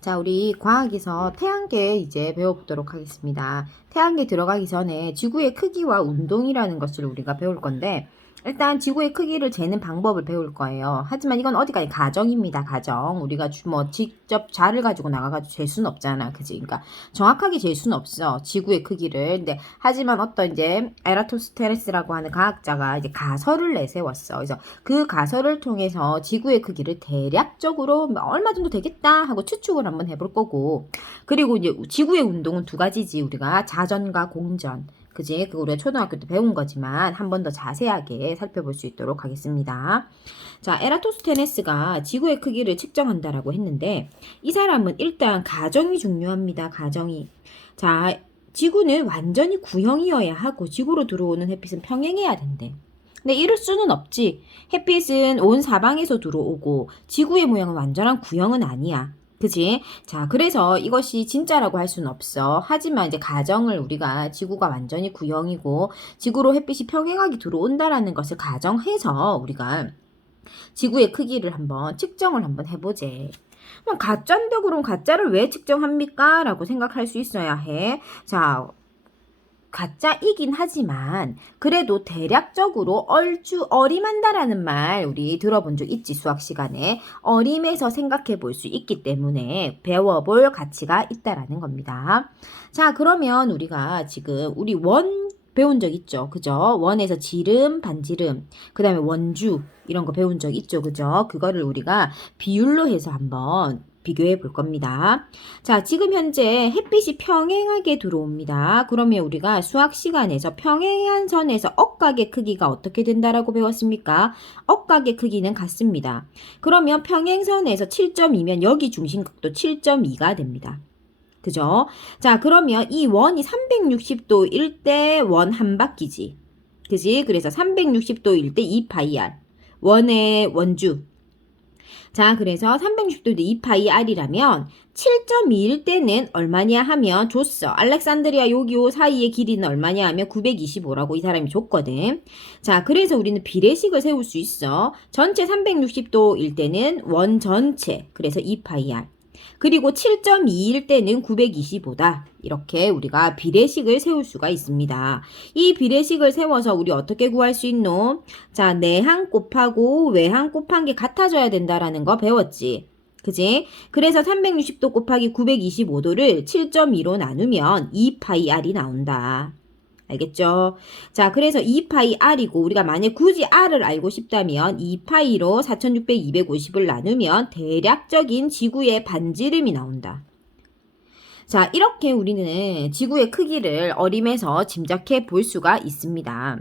자, 우리 과학에서 태양계 이제 배워보도록 하겠습니다. 태양계 들어가기 전에 지구의 크기와 운동이라는 것을 우리가 배울 건데, 일단 지구의 크기를 재는 방법을 배울 거예요. 하지만 이건 어디까지 가정입니다. 가정. 우리가 뭐 직접 자를 가지고 나가가지고 잴 수는 없잖아. 그지? 그러니까 정확하게 잴 수는 없어. 지구의 크기를. 근데 하지만 어떤 이제 에라토스테네스라고 하는 과학자가 이제 가설을 내세웠어. 그래서 그 가설을 통해서 지구의 크기를 대략적으로 얼마 정도 되겠다 하고 추측을 한번 해볼 거고, 그리고 이제 지구의 운동은 두 가지지. 우리가 자전과 공전. 그지? 그거 우리가 초등학교 때 배운 거지만 한 번 더 자세하게 살펴볼 수 있도록 하겠습니다. 자, 에라토스테네스가 지구의 크기를 측정한다라고 했는데, 이 사람은 일단 가정이 중요합니다. 가정이. 자, 지구는 완전히 구형이어야 하고 지구로 들어오는 햇빛은 평행해야 된대. 근데 이럴 수는 없지. 햇빛은 온 사방에서 들어오고 지구의 모양은 완전한 구형은 아니야. 그지? 자, 그래서 이것이 진짜라고 할 수는 없어. 하지만 이제 가정을 우리가 지구가 완전히 구형이고 지구로 햇빛이 평행하게 들어온다라는 것을 가정해서 우리가 지구의 크기를 한번 측정을 한번 해보재. 그럼 가짜인데 그럼 가짜를 왜 측정합니까? 라고 생각할 수 있어야 해. 자, 가짜이긴 하지만 그래도 대략적으로 얼추 어림한다라는 말 우리 들어본 적 있지, 수학 시간에. 어림에서 생각해 볼 수 있기 때문에 배워볼 가치가 있다라는 겁니다. 자, 그러면 우리가 지금 우리 원 배운 적 있죠, 그죠? 원에서 지름, 반지름, 그 다음에 원주 이런 거 배운 적 있죠, 그죠? 그거를 우리가 비율로 해서 한번 비교해 볼 겁니다. 자, 지금 현재 햇빛이 평행하게 들어옵니다. 그러면 우리가 수학 시간에서 평행한 선에서 억각의 크기가 어떻게 된다라고 배웠습니까? 억각의 크기는 같습니다. 그러면 평행선에서 7.2면 여기 중심각도 7.2가 됩니다. 그죠? 자, 그러면 이 원이 360도일 때 원 한 바퀴지. 그지? 그래서 360도일 때 2파이 r. 원의 원주. 자, 그래서 360도인데 2파이 r이라면 7.2일 때는 얼마냐 하면 줬어. 알렉산드리아 여기 요 사이의 길이는 얼마냐 하면 925라고 이 사람이 줬거든. 자, 그래서 우리는 비례식을 세울 수 있어. 전체 360도일 때는 원 전체, 그래서 2파이 r. 그리고 7.2일 때는 925다. 이렇게 우리가 비례식을 세울 수가 있습니다. 이 비례식을 세워서 우리 어떻게 구할 수 있노? 자, 내항 곱하고 외항 곱한 게 같아져야 된다라는 거 배웠지. 그지? 그래서 360도 곱하기 925도를 7.2로 나누면 2파이 r이 나온다. 알겠죠? 자, 그래서 2파이 r이고 우리가 만약 굳이 r을 알고 싶다면 2파이로 4600, 250을 나누면 대략적인 지구의 반지름이 나온다. 자, 이렇게 우리는 지구의 크기를 어림에서 짐작해 볼 수가 있습니다.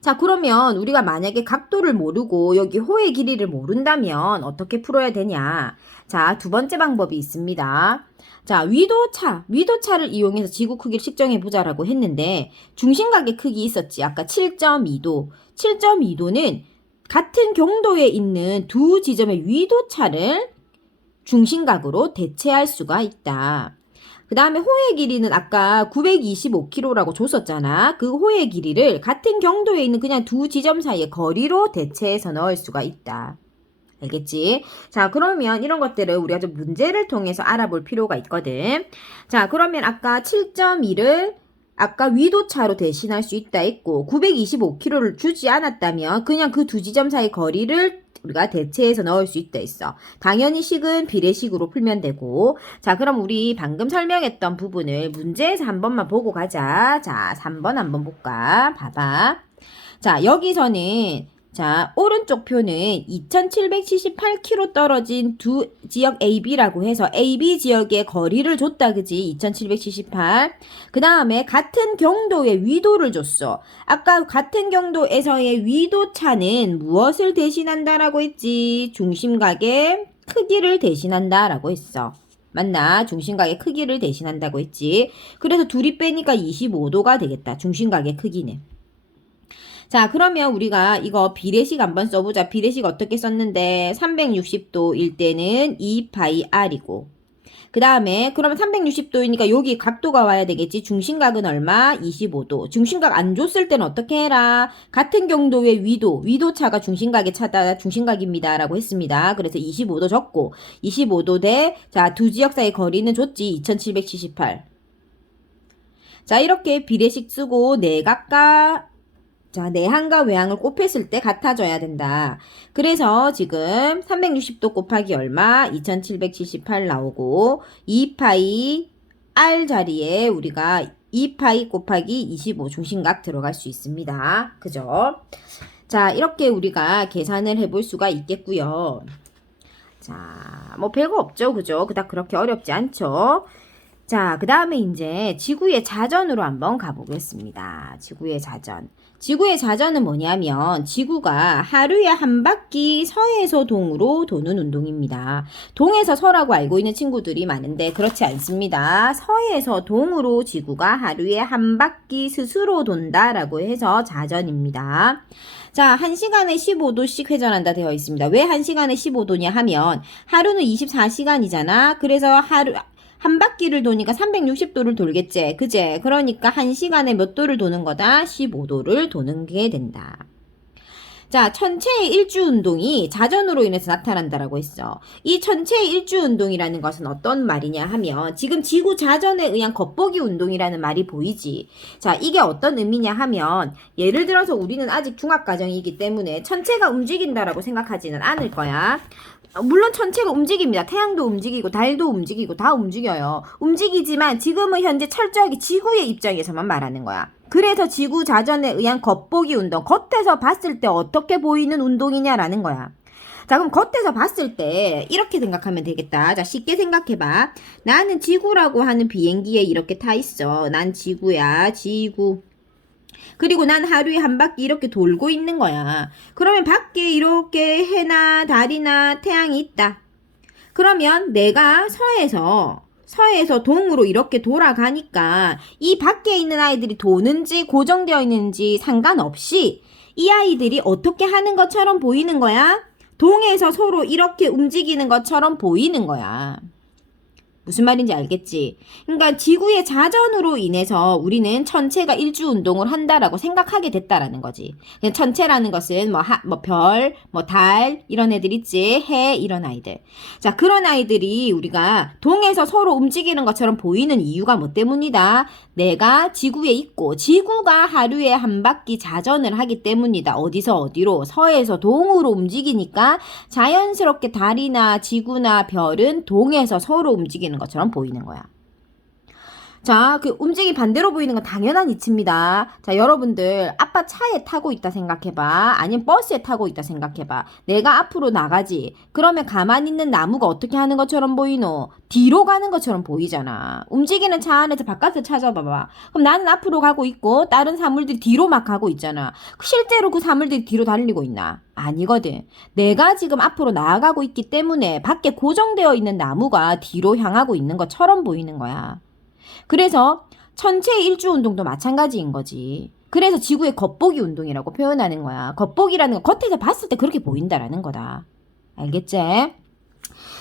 자, 그러면 우리가 만약에 각도를 모르고 여기 호의 길이를 모른다면 어떻게 풀어야 되냐? 자, 두 번째 방법이 있습니다. 자, 위도차를 이용해서 지구 크기를 측정해 보자라고 했는데 중심각의 크기 있었지. 아까 7.2도. 7.2도는 같은 경도에 있는 두 지점의 위도차를 중심각으로 대체할 수가 있다. 그 다음에 호의 길이는 아까 925km라고 줬었잖아. 그 호의 길이를 같은 경도에 있는 그냥 두 지점 사이의 거리로 대체해서 넣을 수가 있다. 알겠지? 자, 그러면 이런 것들을 우리가 좀 문제를 통해서 알아볼 필요가 있거든. 자, 그러면 아까 7.2를 아까 위도차로 대신할 수 있다 했고 925km를 주지 않았다면 그냥 그 두 지점 사이 거리를 우리가 대체해서 넣을 수 있다 했어. 당연히 식은 비례식으로 풀면 되고. 자, 그럼 우리 방금 설명했던 부분을 문제에서 한 번만 보고 가자. 자, 3번 한번 볼까? 봐봐. 자, 여기서는 자, 오른쪽 표는 2778km 떨어진 두 지역 AB라고 해서 AB 지역의 거리를 줬다, 그지? 2778. 그 다음에 같은 경도의 위도를 줬어. 아까 같은 경도에서의 위도차는 무엇을 대신한다라고 했지? 중심각의 크기를 대신한다라고 했어. 맞나? 중심각의 크기를 대신한다고 했지. 그래서 둘이 빼니까 25도가 되겠다. 중심각의 크기는. 자, 그러면 우리가 이거 비례식 한번 써보자. 비례식 어떻게 썼는데 360도일 때는 2파이 r이고 그 다음에 그러면 360도이니까 여기 각도가 와야 되겠지. 중심각은 얼마? 25도. 중심각 안 줬을 때는 어떻게 해라? 같은 경도의 위도차가 중심각의 차다. 중심각입니다. 라고 했습니다. 그래서 25도 적고 25도 대 자, 두 지역 사이 거리는 줬지. 2778. 자, 이렇게 비례식 쓰고 내각과 자, 내항과 외항을 곱했을 때 같아져야 된다. 그래서 지금 360도 곱하기 얼마? 2778 나오고 2파이 R 자리에 우리가 2파이 곱하기 25 중심각 들어갈 수 있습니다. 그죠? 자, 이렇게 우리가 계산을 해볼 수가 있겠고요. 자, 뭐 별거 없죠. 그죠? 그닥 그렇게 어렵지 않죠? 자, 그 다음에 이제 지구의 자전으로 한번 가보겠습니다. 지구의 자전. 지구의 자전은 뭐냐면 지구가 하루에 한 바퀴 서에서 동으로 도는 운동입니다. 동에서 서라고 알고 있는 친구들이 많은데 그렇지 않습니다. 서에서 동으로 지구가 하루에 한 바퀴 스스로 돈다라고 해서 자전입니다. 자, 1시간에 15도씩 회전한다 되어 있습니다. 왜 1시간에 15도냐 하면 하루는 24시간이잖아. 그래서 한 바퀴를 도니까 360도를 돌겠지. 그제? 그러니까 1시간에 몇 도를 도는 거다? 15도를 도는 게 된다. 자, 천체의 일주 운동이 자전으로 인해서 나타난다라고 했어. 이 천체의 일주 운동이라는 것은 어떤 말이냐 하면 지금 지구 자전에 의한 겉보기 운동이라는 말이 보이지. 자, 이게 어떤 의미냐 하면 예를 들어서 우리는 아직 중학과정이기 때문에 천체가 움직인다라고 생각하지는 않을 거야. 물론 천체가 움직입니다. 태양도 움직이고 달도 움직이고 다 움직여요. 움직이지만 지금은 현재 철저하게 지구의 입장에서만 말하는 거야. 그래서 지구 자전에 의한 겉보기 운동, 겉에서 봤을 때 어떻게 보이는 운동이냐라는 거야. 자, 그럼 겉에서 봤을 때 이렇게 생각하면 되겠다. 자, 쉽게 생각해봐. 나는 지구라고 하는 비행기에 이렇게 타 있어. 난 지구야, 지구. 그리고 난 하루에 한 바퀴 이렇게 돌고 있는 거야. 그러면 밖에 이렇게 해나 달이나 태양이 있다. 그러면 내가 서에서 동으로 이렇게 돌아가니까 이 밖에 있는 아이들이 도는지 고정되어 있는지 상관없이 이 아이들이 어떻게 하는 것처럼 보이는 거야? 동에서 서로 이렇게 움직이는 것처럼 보이는 거야. 무슨 말인지 알겠지? 그러니까 지구의 자전으로 인해서 우리는 천체가 일주 운동을 한다라고 생각하게 됐다라는 거지. 천체라는 것은 별, 달 이런 애들 있지, 해 이런 아이들. 자, 그런 아이들이 우리가 동에서 서로 움직이는 것처럼 보이는 이유가 뭐 때문이다? 내가 지구에 있고 지구가 하루에 한 바퀴 자전을 하기 때문이다. 어디서 어디로? 서에서 동으로 움직이니까 자연스럽게 달이나 지구나 별은 동에서 서로 움직이는 것처럼 보이는 거야. 자, 그 움직이 반대로 보이는 건 당연한 이치입니다. 자, 여러분들 아빠 차에 타고 있다 생각해봐. 아니면 버스에 타고 있다 생각해봐. 내가 앞으로 나가지. 그러면 가만히 있는 나무가 어떻게 하는 것처럼 보이노? 뒤로 가는 것처럼 보이잖아. 움직이는 차 안에서 바깥을 찾아봐봐. 그럼 나는 앞으로 가고 있고 다른 사물들이 뒤로 막 가고 있잖아. 실제로 그 사물들이 뒤로 달리고 있나? 아니거든. 내가 지금 앞으로 나아가고 있기 때문에 밖에 고정되어 있는 나무가 뒤로 향하고 있는 것처럼 보이는 거야. 그래서 천체의 일주 운동도 마찬가지인 거지. 그래서 지구의 겉보기 운동이라고 표현하는 거야. 겉보기라는 건 겉에서 봤을 때 그렇게 보인다라는 거다. 알겠지?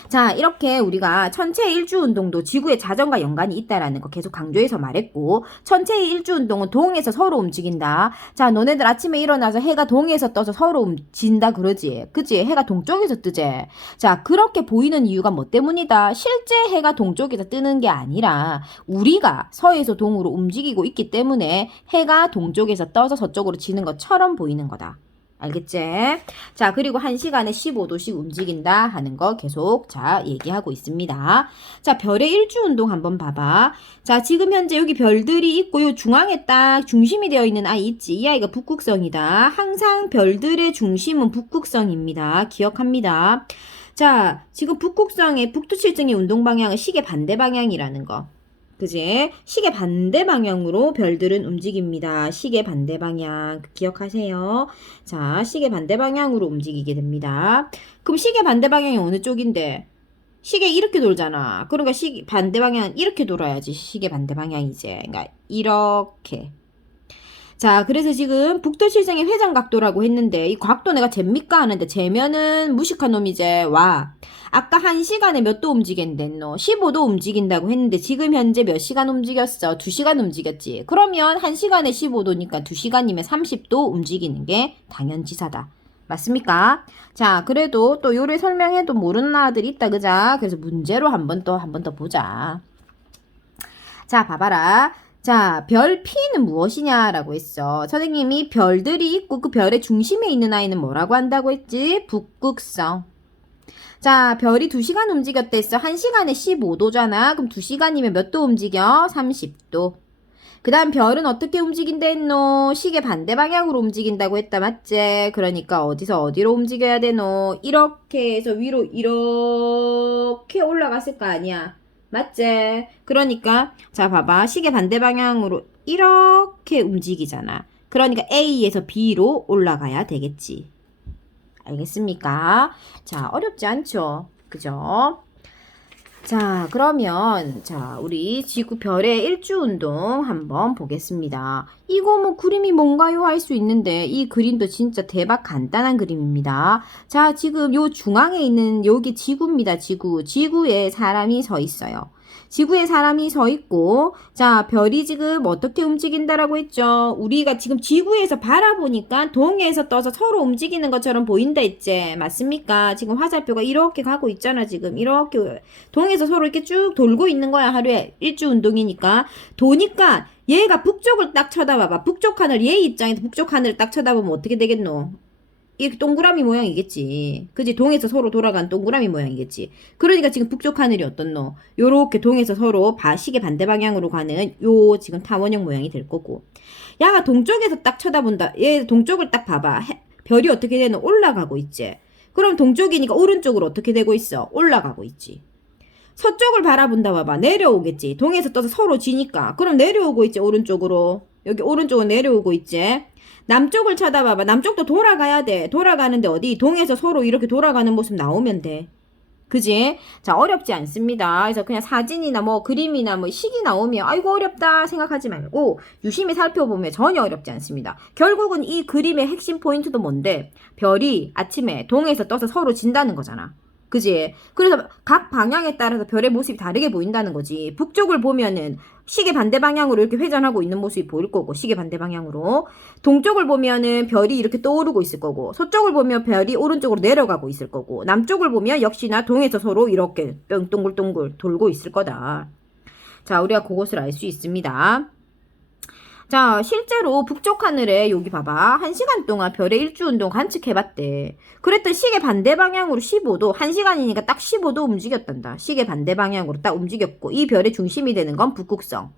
자, 이렇게 우리가 천체의 일주 운동도 지구의 자전과 연관이 있다라는 거 계속 강조해서 말했고, 천체의 일주 운동은 동에서 서로 움직인다. 자, 너네들 아침에 일어나서 해가 동에서 떠서 서로 움직인다 그러지. 그치? 해가 동쪽에서 뜨지. 자, 그렇게 보이는 이유가 뭐 때문이다? 실제 해가 동쪽에서 뜨는 게 아니라 우리가 서에서 동으로 움직이고 있기 때문에 해가 동쪽에서 떠서 서쪽으로 지는 것처럼 보이는 거다. 알겠지? 자, 그리고 1시간에 15도씩 움직인다 하는 거 계속 자 얘기하고 있습니다. 자, 별의 일주 운동 한번 봐봐. 자, 지금 현재 여기 별들이 있고 요 중앙에 딱 중심이 되어 있는 아이 있지? 이 아이가 북극성이다. 항상 별들의 중심은 북극성입니다. 기억합니다. 자, 지금 북극성의 북두칠성의 운동 방향은 시계 반대 방향이라는 거. 그지? 시계 반대 방향으로 별들은 움직입니다. 시계 반대 방향 기억하세요. 자, 시계 반대 방향으로 움직이게 됩니다. 그럼 시계 반대 방향이 어느 쪽인데? 시계 이렇게 돌잖아. 그러니까 시계 반대 방향은 이렇게 돌아야지 시계 반대 방향이지. 그러니까 이렇게. 자, 그래서 지금 북두칠성의 회전각도라고 했는데 이 각도 내가 잽니까 하는데 재면은 무식한 놈이 이제 와. 아까 1시간에 몇 도 움직인댔노? 15도 움직인다고 했는데 지금 현재 몇 시간 움직였어? 2시간 움직였지. 그러면 1시간에 15도니까 2시간이면 30도 움직이는 게 당연지사다. 맞습니까? 자, 그래도 또 요래 설명해도 모르는 아들이 있다, 그자? 그래서 문제로 한 번 더 보자. 자, 봐봐라. 자, 별 P는 무엇이냐라고 했어. 선생님이 별들이 있고 그 별의 중심에 있는 아이는 뭐라고 한다고 했지? 북극성. 자, 별이 2시간 움직였다 했어. 1시간에 15도잖아. 그럼 2시간이면 몇 도 움직여? 30도. 그 다음 별은 어떻게 움직인다 했노? 시계 반대 방향으로 움직인다고 했다, 맞지? 그러니까 어디서 어디로 움직여야 되노? 이렇게 해서 위로 이렇게 올라갔을 거 아니야. 맞지? 그러니까 자, 봐봐. 시계 반대 방향으로 이렇게 움직이잖아. 그러니까 A에서 B로 올라가야 되겠지. 알겠습니까? 자, 어렵지 않죠? 그죠? 자, 그러면 자, 우리 지구 별의 일주운동 한번 보겠습니다. 이거 뭐 그림이 뭔가요? 할 수 있는데 이 그림도 진짜 대박 간단한 그림입니다. 자, 지금 요 중앙에 있는 여기 지구입니다. 지구. 지구에 사람이 서 있어요. 지구에 사람이 서 있고, 자, 별이 지금 어떻게 움직인다라고 했죠? 우리가 지금 지구에서 바라보니까 동해에서 떠서 서로 움직이는 것처럼 보인다 했지? 맞습니까? 지금 화살표가 이렇게 가고 있잖아, 지금. 이렇게 동해에서 서로 이렇게 쭉 돌고 있는 거야, 하루에. 일주 운동이니까. 도니까 얘가 북쪽을 딱 쳐다봐봐. 북쪽 하늘, 얘 입장에서 북쪽 하늘을 딱 쳐다보면 어떻게 되겠노? 이렇게 동그라미 모양이겠지. 그지? 동에서 서로 돌아간 동그라미 모양이겠지. 그러니까 지금 북쪽 하늘이 어떻노? 요렇게 동에서 서로 시계 반대 방향으로 가는 요 지금 타원형 모양이 될 거고. 야가 동쪽에서 딱 쳐다본다. 얘 동쪽을 딱 봐봐. 별이 어떻게 되노? 올라가고 있지. 그럼 동쪽이니까 오른쪽으로 어떻게 되고 있어? 올라가고 있지. 서쪽을 바라본다 봐봐. 내려오겠지. 동에서 떠서 서로 지니까. 그럼 내려오고 있지, 오른쪽으로. 여기 오른쪽으로 내려오고 있지. 남쪽을 쳐다봐봐. 남쪽도 돌아가야 돼. 돌아가는데 어디? 동에서 서로 이렇게 돌아가는 모습 나오면 돼. 그지? 자, 어렵지 않습니다. 그래서 그냥 사진이나 뭐 그림이나 뭐 식이 나오면 아이고 어렵다 생각하지 말고 유심히 살펴보면 전혀 어렵지 않습니다. 결국은 이 그림의 핵심 포인트도 뭔데? 별이 아침에 동에서 떠서 서로 진다는 거잖아. 그지? 그래서 각 방향에 따라서 별의 모습이 다르게 보인다는 거지. 북쪽을 보면은 시계 반대 방향으로 이렇게 회전하고 있는 모습이 보일 거고, 시계 반대 방향으로. 동쪽을 보면은 별이 이렇게 떠오르고 있을 거고, 서쪽을 보면 별이 오른쪽으로 내려가고 있을 거고, 남쪽을 보면 역시나 동에서 서로 이렇게 동글동글 돌고 있을 거다. 자, 우리가 그것을 알 수 있습니다. 자, 실제로 북쪽 하늘에 여기 봐봐. 1시간 동안 별의 일주운동 관측해봤대. 그랬더니 시계 반대 방향으로 15도, 1시간이니까 딱 15도 움직였단다. 시계 반대 방향으로 딱 움직였고, 이 별의 중심이 되는 건 북극성.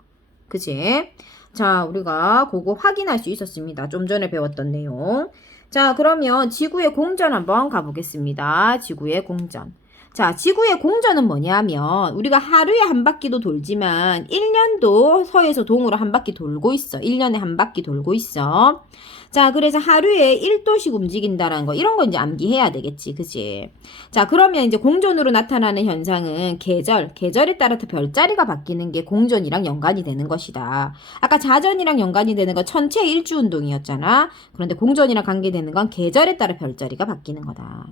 그치? 자, 우리가 그거 확인할 수 있었습니다. 좀 전에 배웠던 내용. 자, 그러면 지구의 공전 한번 가보겠습니다. 지구의 공전. 자, 지구의 공전은 뭐냐면 우리가 하루에 한 바퀴도 돌지만 1년도 서에서 동으로 한 바퀴 돌고 있어. 1년에 한 바퀴 돌고 있어. 자, 그래서 하루에 1도씩 움직인다라는 거 이런 거 이제 암기해야 되겠지. 그치? 자, 그러면 이제 공전으로 나타나는 현상은 계절에 따라서 별자리가 바뀌는 게 공전이랑 연관이 되는 것이다. 아까 자전이랑 연관이 되는 건 천체 일주운동이었잖아. 그런데 공전이랑 관계되는 건 계절에 따라 별자리가 바뀌는 거다.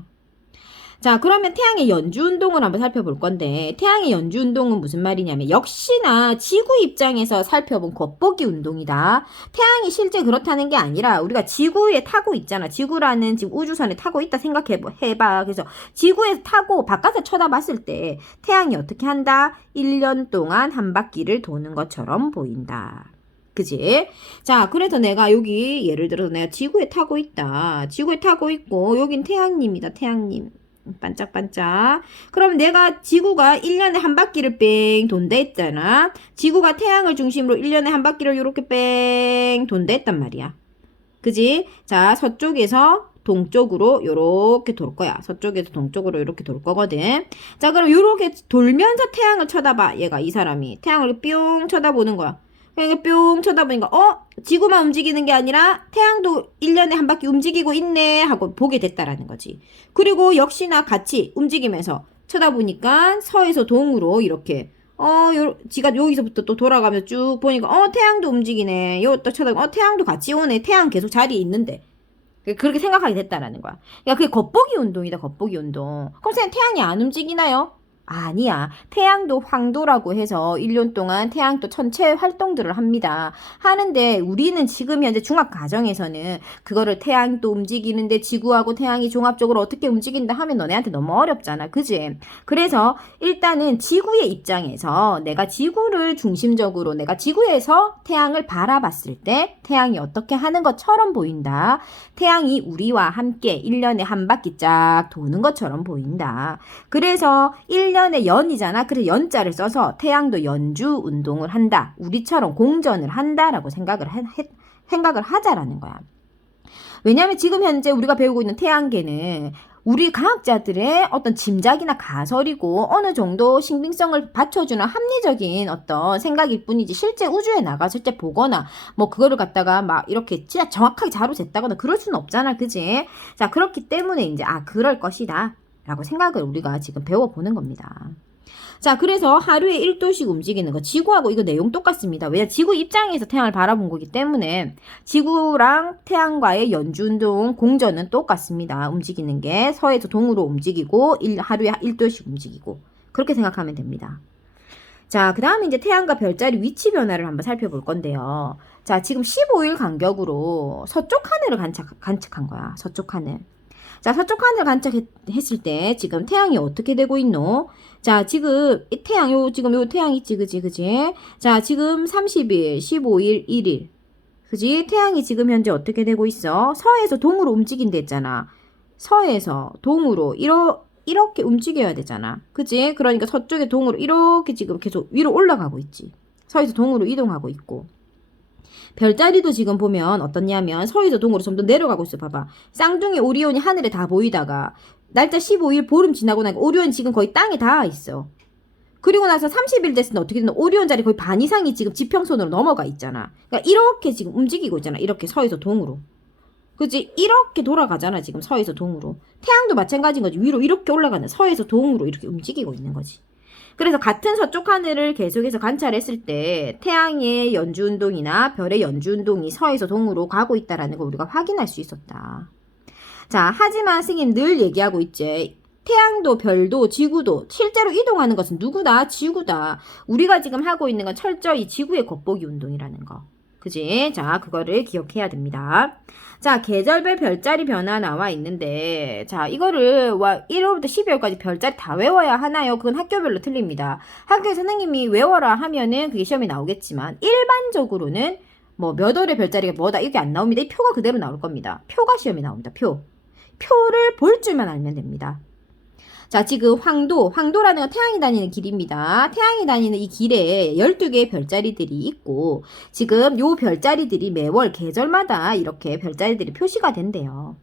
자, 그러면 태양의 연주운동을 한번 살펴볼 건데 태양의 연주운동은 무슨 말이냐면 역시나 지구 입장에서 살펴본 겉보기 운동이다. 태양이 실제 그렇다는 게 아니라 우리가 지구에 타고 있잖아. 지구라는 지금 우주선에 타고 있다 생각해봐. 그래서 지구에 타고 바깥을 쳐다봤을 때 태양이 어떻게 한다? 1년 동안 한 바퀴를 도는 것처럼 보인다. 그지? 자, 그래서 내가 여기 예를 들어서 내가 지구에 타고 있다. 지구에 타고 있고 여긴 태양님이다. 태양님. 반짝반짝. 그럼 내가 지구가 1년에 한 바퀴를 뺑 돈다 했잖아. 지구가 태양을 중심으로 1년에 한 바퀴를 이렇게 뺑 돈다 했단 말이야. 그지? 자, 서쪽에서 동쪽으로 요렇게 돌 거야. 서쪽에서 동쪽으로 이렇게 돌 거거든. 자, 그럼 요렇게 돌면서 태양을 쳐다봐. 얘가 이 사람이 태양을 뿅 쳐다보는 거야. 그러니까 뿅 쳐다보니까 지구만 움직이는 게 아니라 태양도 1년에 한 바퀴 움직이고 있네 하고 보게 됐다라는 거지. 그리고 역시나 같이 움직이면서 쳐다보니까 서에서 동으로 이렇게 지가 여기서부터 또 돌아가면서 쭉 보니까, 태양도 움직이네. 요 또 쳐다보고, 태양도 같이 오네. 태양 계속 자리에 있는데. 그렇게 생각하게 됐다라는 거야. 야, 그게 겉보기 운동이다, 겉보기 운동. 그럼 선생님, 태양이 안 움직이나요? 아니야. 태양도 황도라고 해서 1년 동안 태양도 천체 활동들을 합니다. 하는데 우리는 지금 현재 중학 과정에서는 그거를 태양도 움직이는데 지구하고 태양이 종합적으로 어떻게 움직인다 하면 너네한테 너무 어렵잖아. 그지? 그래서 일단은 지구의 입장에서 내가 지구를 중심적으로 내가 지구에서 태양을 바라봤을 때 태양이 어떻게 하는 것처럼 보인다. 태양이 우리와 함께 1년에 한 바퀴 쫙 도는 것처럼 보인다. 그래서 1년에 연이잖아. 그래서 연자를 써서 태양도 연주 운동을 한다. 우리처럼 공전을 한다라고 생각을 하자라는 거야. 왜냐하면 지금 현재 우리가 배우고 있는 태양계는 우리 과학자들의 어떤 짐작이나 가설이고 어느 정도 신빙성을 받쳐주는 합리적인 어떤 생각일 뿐이지 실제 우주에 나가 실제 보거나 뭐 그거를 갖다가 막 이렇게 진짜 정확하게 자로 쟀다거나 그럴 수는 없잖아. 그지? 자, 그렇기 때문에 이제 그럴 것이다 라고 생각을 우리가 지금 배워보는 겁니다. 자, 그래서 하루에 1도씩 움직이는 거. 지구하고 이거 내용 똑같습니다. 왜냐면 지구 입장에서 태양을 바라본 거기 때문에 지구랑 태양과의 연주운동, 공전은 똑같습니다. 움직이는 게 서에서 동으로 움직이고 하루에 1도씩 움직이고 그렇게 생각하면 됩니다. 자, 그 다음에 이제 태양과 별자리 위치 변화를 한번 살펴볼 건데요. 자, 지금 15일 간격으로 서쪽 하늘을 관측한 거야. 서쪽 하늘. 자, 서쪽 하늘 관측했을 때 지금 태양이 어떻게 되고 있노? 자, 지금 지금 요 태양 있지, 그지? 자, 지금 30일, 15일, 1일. 그지? 태양이 지금 현재 어떻게 되고 있어? 서에서 동으로 움직인다 했잖아. 서에서 동으로 이렇게 움직여야 되잖아. 그지? 그러니까 서쪽에 동으로 이렇게 지금 계속 위로 올라가고 있지. 서에서 동으로 이동하고 있고. 별자리도 지금 보면 어떻냐면 서에서 동으로 좀 더 내려가고 있어. 봐봐. 쌍둥이 오리온이 하늘에 다 보이다가 날짜 15일 보름 지나고 나니까 오리온 지금 거의 땅에 닿아 있어. 그리고 나서 30일 됐을 때 어떻게 되나 오리온 자리 거의 반 이상이 지금 지평선으로 넘어가 있잖아. 그러니까 이렇게 지금 움직이고 있잖아. 이렇게 서에서 동으로. 그치? 이렇게 돌아가잖아. 지금 서에서 동으로. 태양도 마찬가지인 거지. 위로 이렇게 올라가는 서에서 동으로 이렇게 움직이고 있는 거지. 그래서 같은 서쪽 하늘을 계속해서 관찰했을 때 태양의 연주운동이나 별의 연주운동이 서에서 동으로 가고 있다는 걸 우리가 확인할 수 있었다. 자, 하지만 선생님 늘 얘기하고 있지. 태양도 별도 지구도 실제로 이동하는 것은 누구다? 지구다. 우리가 지금 하고 있는 건 철저히 지구의 겉보기 운동이라는 거. 그지? 자, 그거를 기억해야 됩니다. 자, 계절별 별자리 변화 나와 있는데, 자, 이거를 1월부터 12월까지 별자리 다 외워야 하나요? 그건 학교별로 틀립니다. 학교에 선생님이 외워라 하면은 그게 시험에 나오겠지만, 일반적으로는 뭐 몇 월의 별자리가 뭐다 이게 안 나옵니다. 이 표가 그대로 나올 겁니다. 표가 시험에 나옵니다. 표를 볼 줄만 알면 됩니다. 자, 지금 황도라는 건 태양이 다니는 길입니다. 태양이 다니는 이 길에 12개의 별자리들이 있고 지금 요 별자리들이 매월 계절마다 이렇게 별자리들이 표시가 된대요.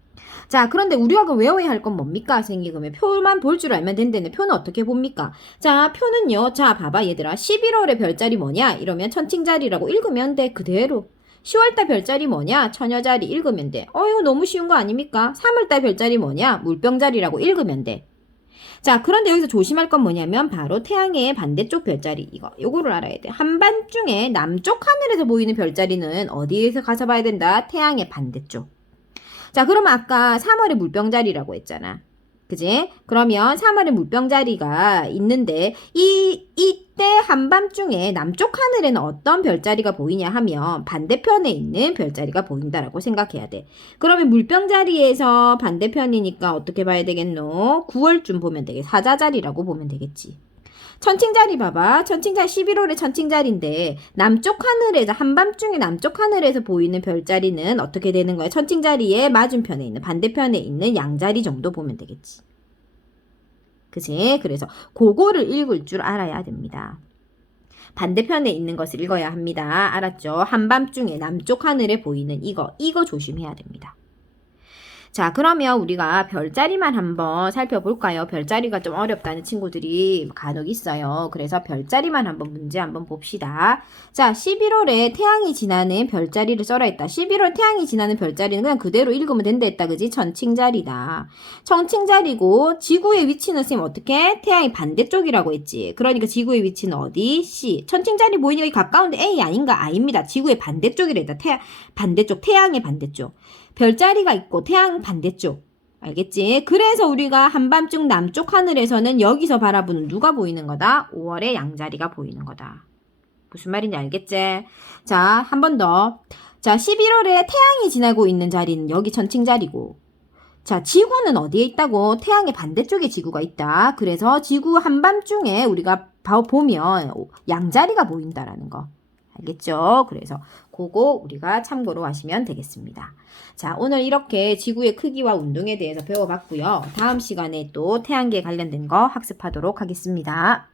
자, 그런데 우리가 그럼 외워야 할 건 뭡니까? 선생님, 그러면 표만 볼 줄 알면 된다는데 표는 어떻게 봅니까? 자, 표는요. 자, 봐봐 얘들아. 11월의 별자리 뭐냐? 이러면 천칭자리라고 읽으면 돼. 그대로. 10월달 별자리 뭐냐? 처녀자리 읽으면 돼. 이거 너무 쉬운 거 아닙니까? 3월달 별자리 뭐냐? 물병자리라고 읽으면 돼. 자, 그런데 여기서 조심할 건 뭐냐면 바로 태양의 반대쪽 별자리 요거를 알아야 돼. 한밤중에 남쪽 하늘에서 보이는 별자리는 어디에서 가서 봐야 된다? 태양의 반대쪽. 자, 그러면 아까 3월의 물병자리라고 했잖아. 그지? 그러면 3월의 물병자리가 있는데 이때 한밤중에 남쪽 하늘에는 어떤 별자리가 보이냐 하면 반대편에 있는 별자리가 보인다라고 생각해야 돼. 그러면 물병자리에서 반대편이니까 어떻게 봐야 되겠노? 9월쯤 보면 되겠지. 사자자리라고 보면 되겠지. 천칭자리 봐봐. 천칭자리 11월의 천칭자리인데 남쪽 하늘에서 한밤중에 남쪽 하늘에서 보이는 별자리는 어떻게 되는 거야? 천칭자리의 맞은편에 있는 반대편에 있는 양자리 정도 보면 되겠지. 그치? 그래서 그거를 읽을 줄 알아야 됩니다. 반대편에 있는 것을 읽어야 합니다. 알았죠? 한밤중에 남쪽 하늘에 보이는 이거 조심해야 됩니다. 자, 그러면 우리가 별자리만 한번 살펴볼까요? 별자리가 좀 어렵다는 친구들이 간혹 있어요. 그래서 별자리만 한번 문제 한번 봅시다. 자, 11월에 태양이 지나는 별자리를 써라 했다. 11월 태양이 지나는 별자리는 그냥 그대로 읽으면 된다 했다. 그지? 천칭자리다. 천칭자리고 지구의 위치는 쌤 어떻게? 태양이 반대쪽이라고 했지. 그러니까 지구의 위치는 어디? C. 천칭자리 보이니까 가까운데 A 아닌가? 아닙니다. 지구의 반대쪽이랬다. 반대쪽, 태양의 반대쪽. 별자리가 있고 태양 반대쪽. 알겠지? 그래서 우리가 한밤중 남쪽 하늘에서는 여기서 바라보는 누가 보이는 거다? 5월의 양자리가 보이는 거다. 무슨 말인지 알겠지? 자, 한 번 더. 자, 11월에 태양이 지나고 있는 자리는 여기 천칭자리고. 자, 지구는 어디에 있다고? 태양의 반대쪽에 지구가 있다. 그래서 지구 한밤중에 우리가 보면 양자리가 보인다라는 거. 알겠죠? 그래서 그거 우리가 참고로 하시면 되겠습니다. 자, 오늘 이렇게 지구의 크기와 운동에 대해서 배워봤고요. 다음 시간에 또 태양계에 관련된 거 학습하도록 하겠습니다.